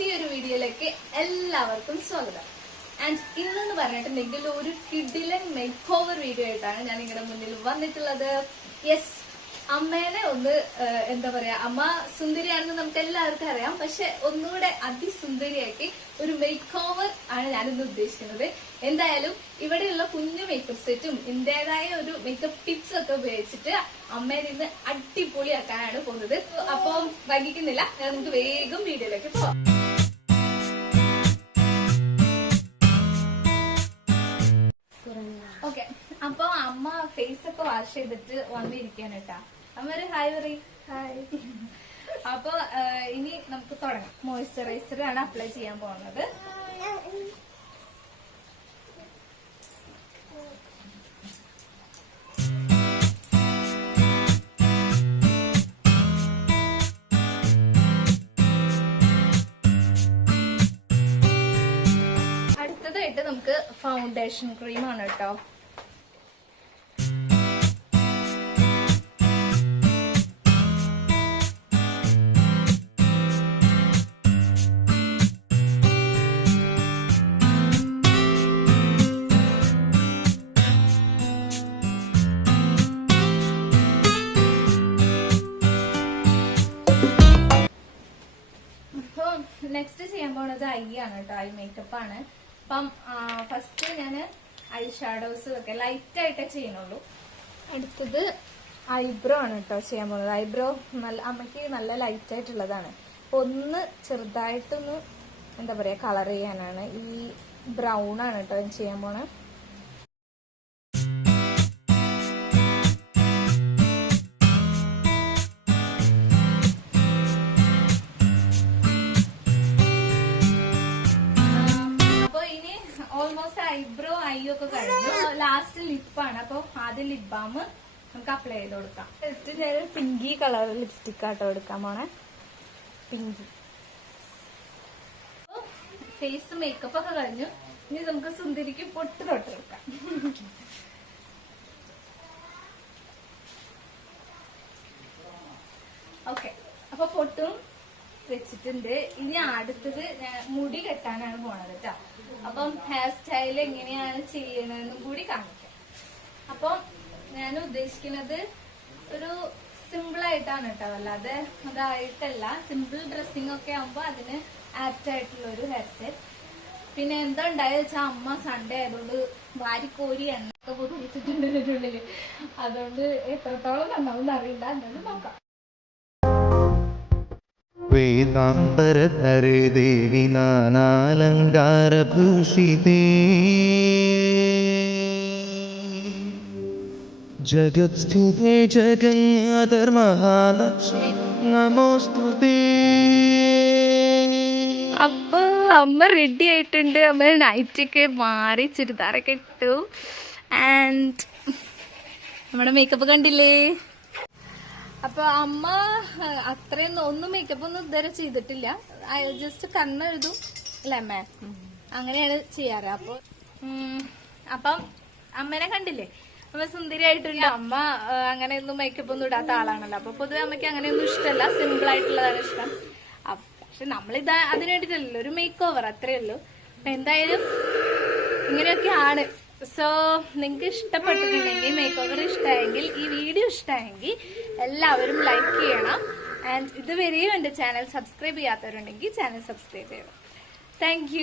പുതിയൊരു വീഡിയോയിലേക്ക് എല്ലാവർക്കും സ്വാഗതം. ആൻഡ് ഇന്നെന്ന് പറഞ്ഞിട്ടുണ്ടെങ്കിൽ ഒരു കിഡിലൻ മേക്ക് ഓവർ വീഡിയോ ആയിട്ടാണ് ഞാൻ നിങ്ങളുടെ മുന്നിൽ വന്നിട്ടുള്ളത്. യെസ്, അമ്മേനെ ഒന്ന് എന്താ പറയാ, അമ്മ സുന്ദരിയാണെന്ന് നമുക്ക് എല്ലാവർക്കും അറിയാം. പക്ഷെ ഒന്നുകൂടെ അതിസുന്ദരിയാക്കി ഒരു മേക്ക് ഓവർ ആണ് ഞാനിന്ന് ഉദ്ദേശിക്കുന്നത്. എന്തായാലും ഇവിടെയുള്ള കുഞ്ഞു മേക്കപ്പ് സെറ്റും ഇന്റേതായ ഒരു മേക്കപ്പ് ടിപ്സ് ഒക്കെ ഉപയോഗിച്ചിട്ട് അമ്മേനെ ഇന്ന് അടിപൊളിയാക്കാനാണ് പോകുന്നത്. അപ്പം വൈകിക്കുന്നില്ല, നമുക്ക് വേഗം വീഡിയോയിലേക്ക് പോവാം. ഓക്കെ, അപ്പൊ അമ്മ ഫേസ് ഒക്കെ വാഷ് ചെയ്തിട്ട് വന്നിരിക്കാൻ കേട്ടാ. അമ്മ ഒരു ഹായ് പറയും. ഹായ്. അപ്പൊ ഇനി നമുക്ക് തുടങ്ങാം. മോയ്സ്ചറൈസർ ആണ് അപ്ലൈ ചെയ്യാൻ പോകുന്നത്. അടുത്തതായിട്ട് നമുക്ക് ഫൗണ്ടേഷൻ ക്രീമാണ് കേട്ടോ. നെക്സ്റ്റ് ചെയ്യാൻ പോണത് ഐ ആണ് കേട്ടോ. ഐ മേക്കപ്പ് ആണ്. അപ്പം ഫസ്റ്റ് ഞാൻ ഐ ഷാഡോസ് ഒക്കെ ലൈറ്റ് ആയിട്ടേ ചെയ്യുന്നുള്ളൂ. അടുത്തത് ഐബ്രോ ആണ് കേട്ടോ ചെയ്യാൻ പോകുന്നത്. ഐബ്രോ അമ്മയ്ക്ക് നല്ല ലൈറ്റ് ആയിട്ടുള്ളതാണ്. അപ്പൊ ഒന്ന് ചെറുതായിട്ടൊന്ന് എന്താ പറയാ കളർ ചെയ്യാനാണ്. ഈ ബ്രൗൺ ആണ് കേട്ടോ ഞാൻ ചെയ്യാൻ പോണേ. ഓൾമോസ്റ്റ് ഐബ്രോ ഐ ഒക്കെ കഴിഞ്ഞു. ലാസ്റ്റ് ലിപ്പാണ്. അപ്പൊ ആദ്യം ലിപ് ബാം നമുക്ക് അപ്ലൈ ചെയ്ത് കൊടുക്കാം. ഞാൻ പിങ്കി കളർ ലിപ്സ്റ്റിക് ആട്ടോ എടുക്കാൻ പോണേ. പിങ്കി. ഫേസ് മേക്കപ്പ് ഒക്കെ കഴിഞ്ഞു. ഇനി നമുക്ക് സുന്ദരിക്ക് പൊട്ട് തൊട്ട് കൊടുക്കാം. ഓക്കെ, അപ്പൊ പൊട്ടും വെച്ചിട്ടുണ്ട്. ഇനി അടുത്തത് മുടി കെട്ടാനാണ് പോണത് കേട്ടോ. അപ്പം ഹെയർ സ്റ്റൈൽ എങ്ങനെയാണ് ചെയ്യണതെന്നും കൂടി കാണിക്കാം. അപ്പം ഞാൻ ഉദ്ദേശിക്കുന്നത് ഒരു സിമ്പിൾ ആയിട്ടാണ് കേട്ടോ, അല്ലാതെ അതായിട്ടല്ല. സിമ്പിൾ ഡ്രസ്സിംഗ് ഒക്കെ ആകുമ്പോ അതിന് ആപ്റ്റ് ആയിട്ടുള്ള ഒരു ഹെയർ സ്റ്റൈൽ. പിന്നെ എന്താ ഉണ്ടായെന്ന് വെച്ചാൽ അമ്മ സൺഡേ ആയതുകൊണ്ട് വാരിക്കോരി എണ്ണൊക്കെ പൊതിച്ചിട്ടുണ്ട് ഇതിനുള്ളില്. അതുകൊണ്ട് എത്രത്തോളം നന്നാവും അറിയില്ല. എന്തായാലും നോക്കാം. വേദാംബരധരേ ദേവി നാനാലങ്കാരഭൂഷിതേ ജഗത്സ്ഥിതേ ജഗന്യാധർമഹാലക്ഷ്മി നമോസ്തുതേ. അപ്പൊ അമ്മ റെഡി ആയിട്ടുണ്ട്. അമ്മ നൈറ്റൊക്കെ മാറി ചുരിദാറൊക്കെ ഇട്ടു. ആൻഡ് നമ്മുടെ മേക്കപ്പ് കണ്ടില്ലേ. അപ്പൊ അമ്മ അത്രയൊന്നും ഒന്നും മേക്കപ്പ് ഒന്നും ഇതുവരെ ചെയ്തിട്ടില്ല. ജസ്റ്റ് കണ്ണെഴുതും അല്ലേ അമ്മ, അങ്ങനെയാണ് ചെയ്യാറ്. അപ്പം അമ്മേനെ കണ്ടില്ലേ, അമ്മ സുന്ദരിയായിട്ടില്ല. അമ്മ അങ്ങനെയൊന്നും മേക്കപ്പ് ഒന്നും ഇടാത്ത ആളാണല്ലോ. അപ്പൊ പൊതുവെ അമ്മയ്ക്ക് അങ്ങനെയൊന്നും ഇഷ്ടമല്ല, സിമ്പിൾ ആയിട്ടുള്ളതാണ് ഇഷ്ടം. പക്ഷെ നമ്മളിത് അതിന് വേണ്ടിയിട്ടല്ലോ, ഒരു മേക്ക് ഓവർ അത്രേ ഉള്ളൂ. എന്തായാലും ഇങ്ങനെയൊക്കെയാണ്. സോ നിങ്ങൾക്ക് ഇഷ്ടപ്പെട്ടിട്ടുണ്ടെങ്കിൽ, മേക്ക് ഓവർ ഇഷ്ടമായെങ്കിൽ, ഈ വീഡിയോ ഇഷ്ടമായെങ്കിൽ എല്ലാവരും ലൈക്ക് ചെയ്യണം. ആൻഡ് ഇതുവരെയും എൻ്റെ ചാനൽ സബ്സ്ക്രൈബ് ചെയ്യാത്തവരുണ്ടെങ്കിൽ ചാനൽ സബ്സ്ക്രൈബ് ചെയ്യണം. Thank you.